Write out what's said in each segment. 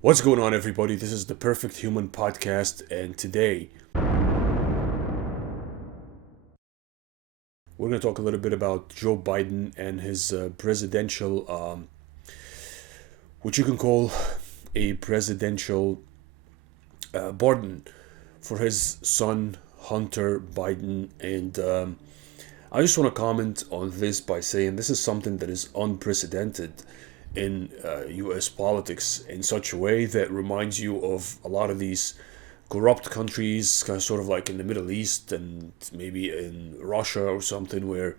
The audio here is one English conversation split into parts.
What's going on, everybody? This is the Perfect Human Podcast, and today we're going to talk a little bit about Joe Biden and his presidential, what you can call a presidential pardon for his son, Hunter Biden. And I just want to comment on this by saying this is something that is unprecedented in US politics in such a way that reminds you of a lot of these corrupt countries, kind of sort of like in the Middle East and maybe in Russia or something, where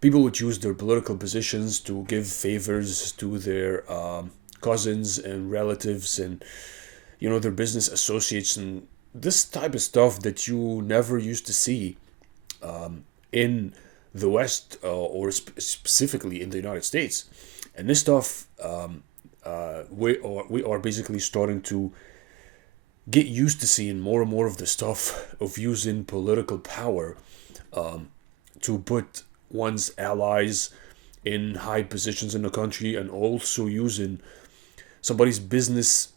people would use their political positions to give favors to their cousins and relatives and their business associates and this type of stuff that you never used to see in the West or specifically in the United States. And this stuff, we are basically starting to get used to seeing more and more of the stuff of using political power to put one's allies in high positions in the country, and also using somebody's business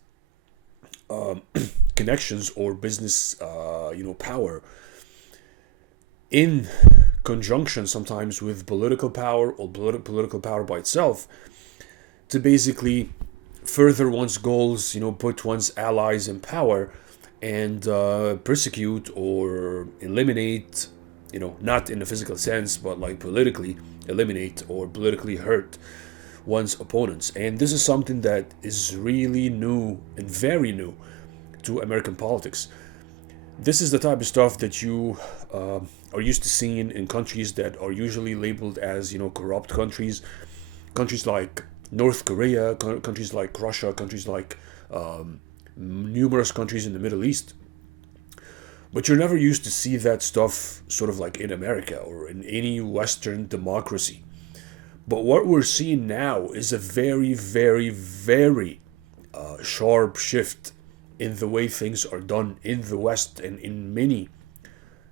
connections or business power in conjunction sometimes with political power or political power by itself to basically further one's goals, put one's allies in power and persecute or eliminate, not in a physical sense, but like politically eliminate or politically hurt one's opponents. And this is something that is really new and very new to American politics. This is the type of stuff that you are used to seeing in countries that are usually labeled as, corrupt countries. Countries like North Korea, countries like Russia, countries like numerous countries in the Middle East. But you're never used to see that stuff sort of like in America or in any Western democracy. But what we're seeing now is a very, very, very sharp shift in the way things are done in the West and in many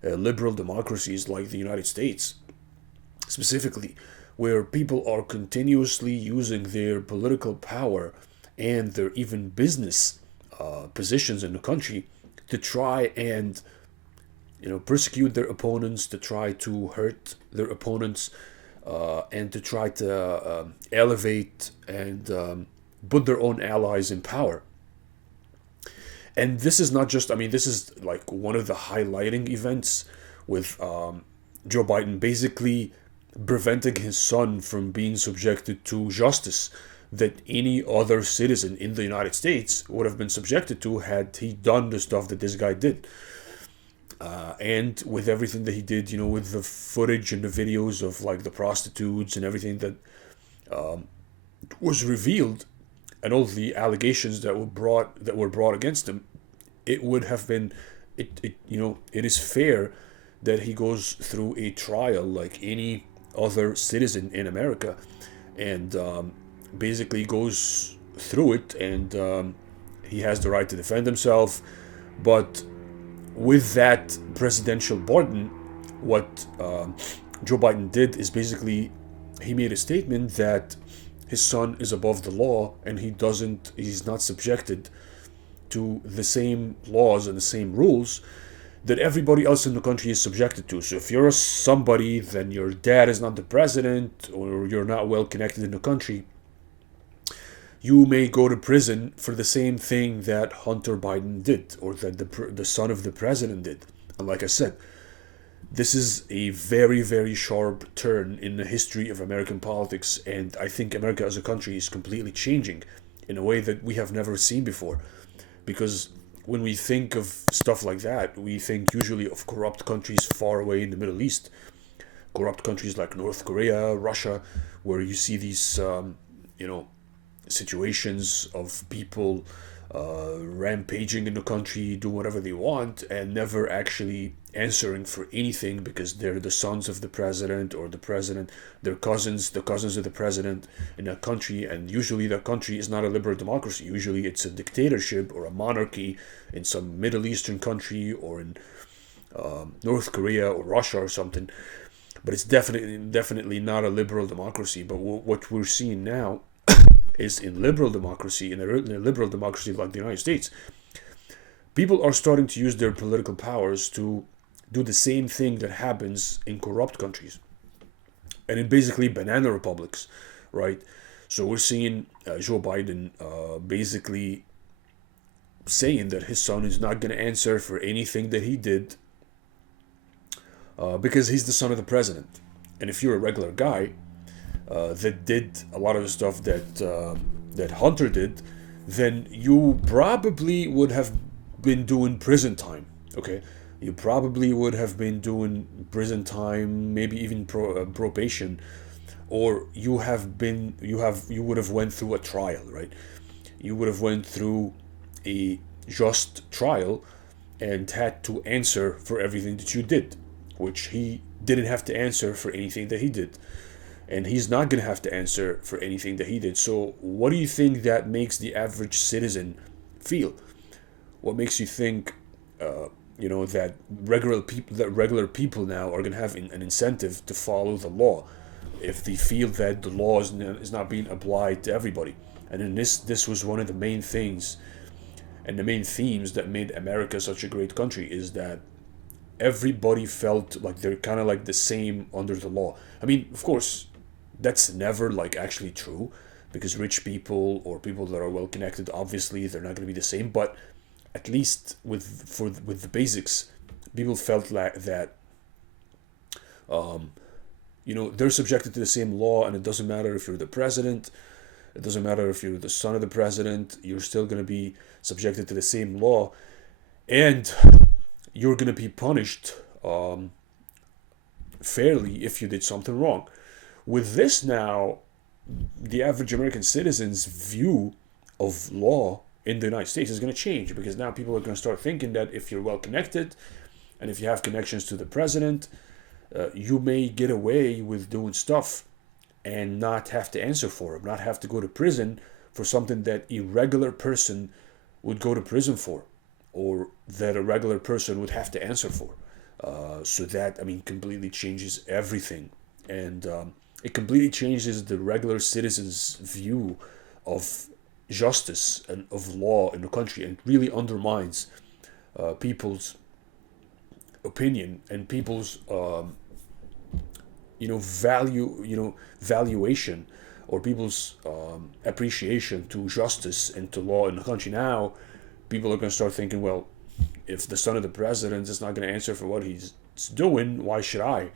liberal democracies like the United States, specifically, where people are continuously using their political power and their even business positions in the country to try and persecute their opponents, to try to hurt their opponents, and to try to elevate and put their own allies in power. And this is not just, this is like one of the highlighting events with Joe Biden basically preventing his son from being subjected to justice that any other citizen in the United States would have been subjected to had he done the stuff that this guy did. And with everything that he did, with the footage and the videos of like the prostitutes and everything that was revealed, and all the allegations that were brought against him, it would have been it is fair that he goes through a trial like any other citizen in America, and basically goes through it, and he has the right to defend himself. But with that presidential pardon, what Joe Biden did is basically he made a statement that his son is above the law and he's not subjected to the same laws and the same rules that everybody else in the country is subjected to. So if you're somebody, then your dad is not the president or you're not well connected in the country, you may go to prison for the same thing that Hunter Biden did or that the son of the president did. And like I said, this is a very, very sharp turn in the history of American politics, and I think America as a country is completely changing in a way that we have never seen before. Because when we think of stuff like that, we think usually of corrupt countries far away in the Middle East. Corrupt countries like North Korea, Russia, where you see these, situations of people rampaging in the country, doing whatever they want, and never actually answering for anything because they're the sons of the president or the president, their cousins, the cousins of the president in that country. And usually that country is not a liberal democracy. Usually it's a dictatorship or a monarchy in some Middle Eastern country or in North Korea or Russia or something. But it's definitely not a liberal democracy. But what we're seeing now is in liberal democracy, in a liberal democracy like the United States, people are starting to use their political powers to do the same thing that happens in corrupt countries and in basically banana republics, right? So we're seeing Joe Biden basically saying that his son is not going to answer for anything that he did because he's the son of the president. And if you're a regular guy that did a lot of the stuff that Hunter did, then you probably would have been doing prison time. Okay, you probably would have been doing prison time, maybe even probation, or you would have went through a trial, right? You would have went through a just trial and had to answer for everything that you did, which he didn't have to answer for anything that he did. And he's not going to have to answer for anything that he did. So what do you think that makes the average citizen feel? What makes you think, that regular people now are going to have an incentive to follow the law if they feel that the law is not being applied to everybody? And then this was one of the main things and the main themes that made America such a great country, is that everybody felt like they're kind of like the same under the law. I mean, of course, that's never like actually true, because rich people or people that are well connected, obviously they're not going to be the same, but at least with the basics, people felt like that they're subjected to the same law, and it doesn't matter if you're the president, it doesn't matter if you're the son of the president, you're still going to be subjected to the same law, and you're going to be punished fairly if you did something wrong. With this now, the average American citizen's view of law in the United States is going to change, because now people are going to start thinking that if you're well connected and if you have connections to the president, you may get away with doing stuff and not have to answer for it, not have to go to prison for something that a regular person would go to prison for, or that a regular person would have to answer for. So that, I mean, completely changes everything. And it completely changes the regular citizen's view of justice and of law in the country, and really undermines people's opinion and people's valuation, or people's appreciation to justice and to law in the country. Now people are going to start thinking, well, if the son of the president is not going to answer for what he's doing, why should I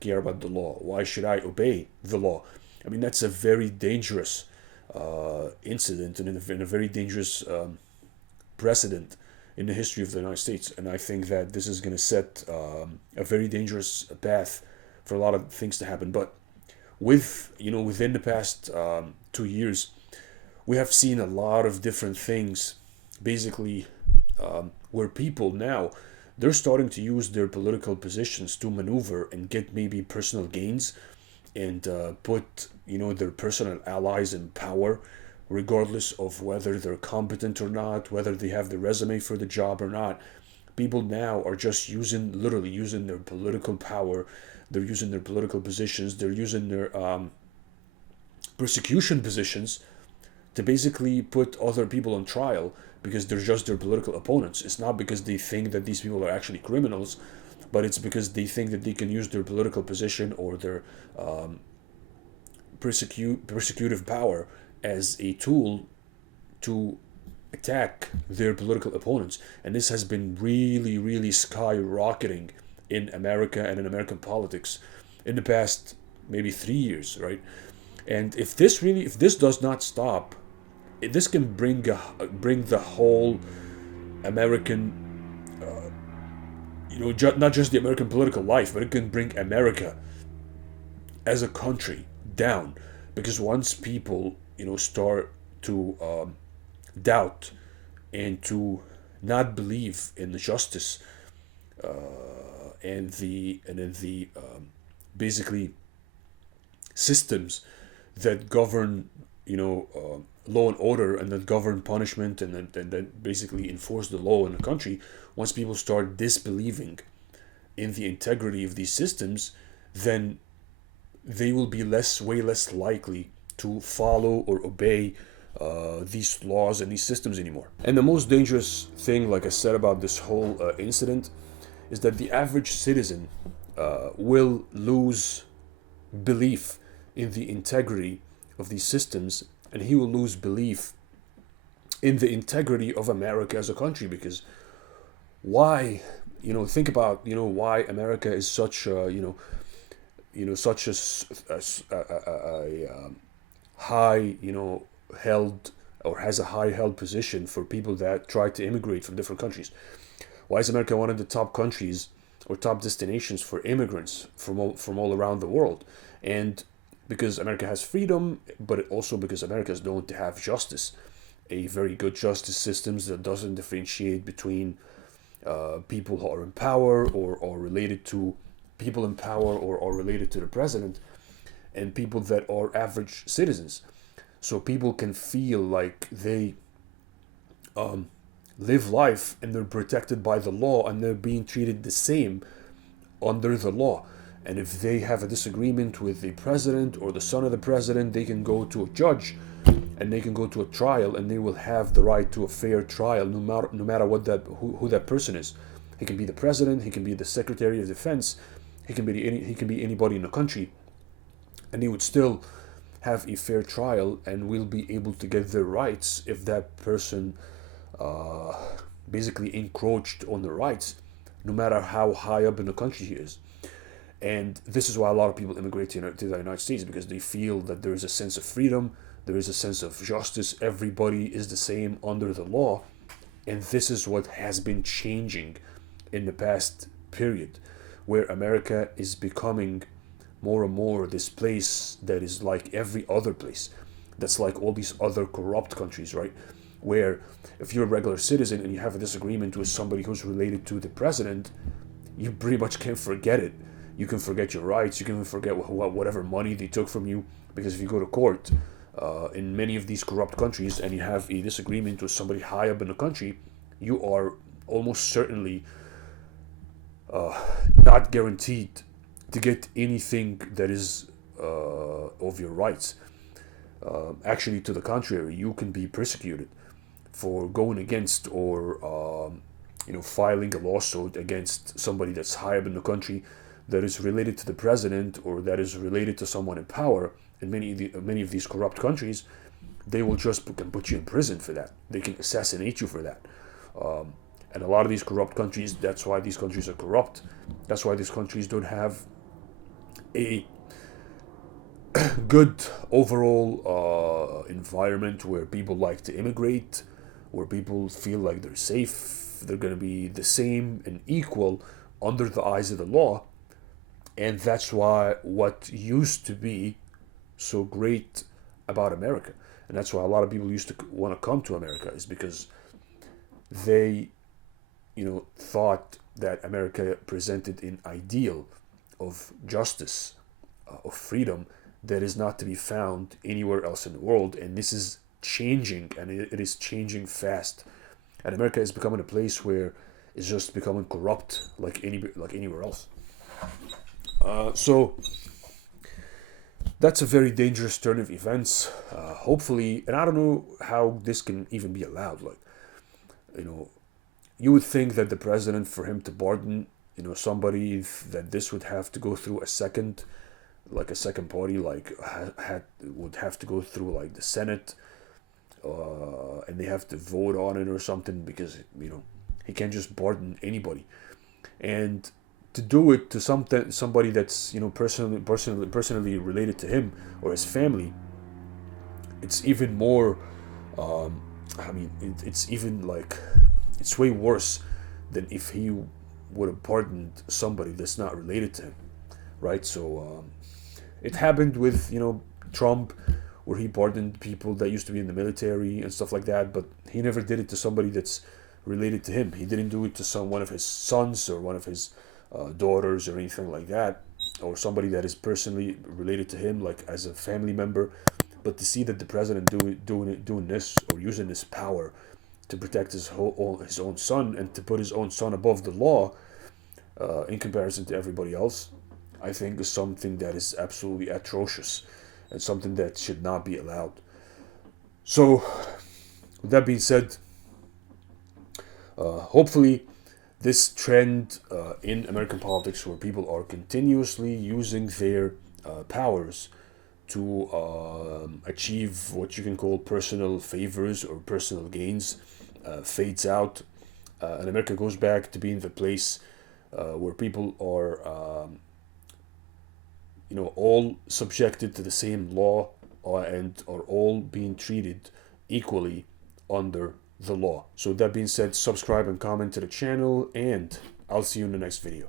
care about the law? Why should I obey the law? I mean, that's a very dangerous incident, and a very dangerous precedent in the history of the United States. And I think that this is going to set a very dangerous path for a lot of things to happen. But within the past 2 years, we have seen a lot of different things, basically, where people now, they're starting to use their political positions to maneuver and get maybe personal gains, and put their personal allies in power, regardless of whether they're competent or not, whether they have the resume for the job or not. People now are just literally using their political power. They're using their political positions. They're using their persecution positions to basically put other people on trial, because they're just their political opponents. It's not because they think that these people are actually criminals, but it's because they think that they can use their political position or their persecutive power as a tool to attack their political opponents. And this has been really, really skyrocketing in America and in American politics in the past maybe 3 years, right? And if this does not stop, this can bring the whole American, not just the American political life, but it can bring America as a country down. Because once people, start to doubt and to not believe in the justice and the basically systems that govern, law and order, and that govern punishment, and then basically enforce the law in the country, once people start disbelieving in the integrity of these systems, then they will be way less likely to follow or obey these laws and these systems anymore. And the most dangerous thing, like I said, about this whole incident is that the average citizen will lose belief in the integrity of these systems, and he will lose belief in the integrity of America as a country. Because why, think about, why America is such such a high, held, or has a high held position for people that try to immigrate from different countries. Why is America one of the top countries or top destinations for immigrants from all around the world? And because America has freedom, but also because America is known to have justice, a very good justice systems that doesn't differentiate between people who are in power or related to people in power or related to the president, and people that are average citizens. So people can feel like they live life and they're protected by the law and they're being treated the same under the law. And if they have a disagreement with the president or the son of the president, they can go to a judge and they can go to a trial, and they will have the right to a fair trial, no matter what who that person is. He can be the president, he can be the secretary of defense, he can be anybody in the country, and they would still have a fair trial and will be able to get their rights if that person basically encroached on the rights, no matter how high up in the country he is. And this is why a lot of people immigrate to the United States, because they feel that there is a sense of freedom, there is a sense of justice, everybody is the same under the law. And this is what has been changing in the past period, where America is becoming more and more this place that is like every other place, that's like all these other corrupt countries, right? Where if you're a regular citizen and you have a disagreement with somebody who's related to the president, you pretty much can forget it. You can forget your rights, you can forget whatever money they took from you, because if you go to court in many of these corrupt countries and you have a disagreement with somebody high up in the country, you are almost certainly not guaranteed to get anything that is of your rights. Actually, to the contrary, you can be persecuted for going against or filing a lawsuit against somebody that's high up in the country that is related to the president or that is related to someone in power. In many of these corrupt countries, they will just can put you in prison for that. They can assassinate you for that. And a lot of these corrupt countries, that's why these countries are corrupt. That's why these countries don't have a good overall environment where people like to immigrate, where people feel like they're safe, they're going to be the same and equal under the eyes of the law. And that's why what used to be so great about America, and that's why a lot of people used to want to come to America, is because they thought that America presented an ideal of justice, of freedom, that is not to be found anywhere else in the world. And this is changing, and it is changing fast. And America is becoming a place where it's just becoming corrupt like anywhere else. So that's a very dangerous turn of events. Hopefully, and I don't know how this can even be allowed. You would think that the president, for him to pardon, somebody, that this would have to go through a second party, would have to go through like the Senate, and they have to vote on it or something, because he can't just pardon anybody. And to do it to somebody that's personally related to him or his family, it's even more. It's even like, it's way worse than if he would have pardoned somebody that's not related to him, right? So it happened with Trump, where he pardoned people that used to be in the military and stuff like that, but he never did it to somebody that's related to him. He didn't do it to one of his sons or one of his daughters or anything like that, or somebody that is personally related to him, like as a family member. But to see that the president doing this, or using this power to protect his own son, and to put his own son above the law in comparison to everybody else, I think is something that is absolutely atrocious. It's something that should not be allowed. So, with that being said, hopefully this trend in American politics, where people are continuously using their powers to achieve what you can call personal favors or personal gains, fades out, and America goes back to being the place where people are, all subjected to the same law and are all being treated equally under the law. So with that being said, subscribe and comment to the channel, and I'll see you in the next video.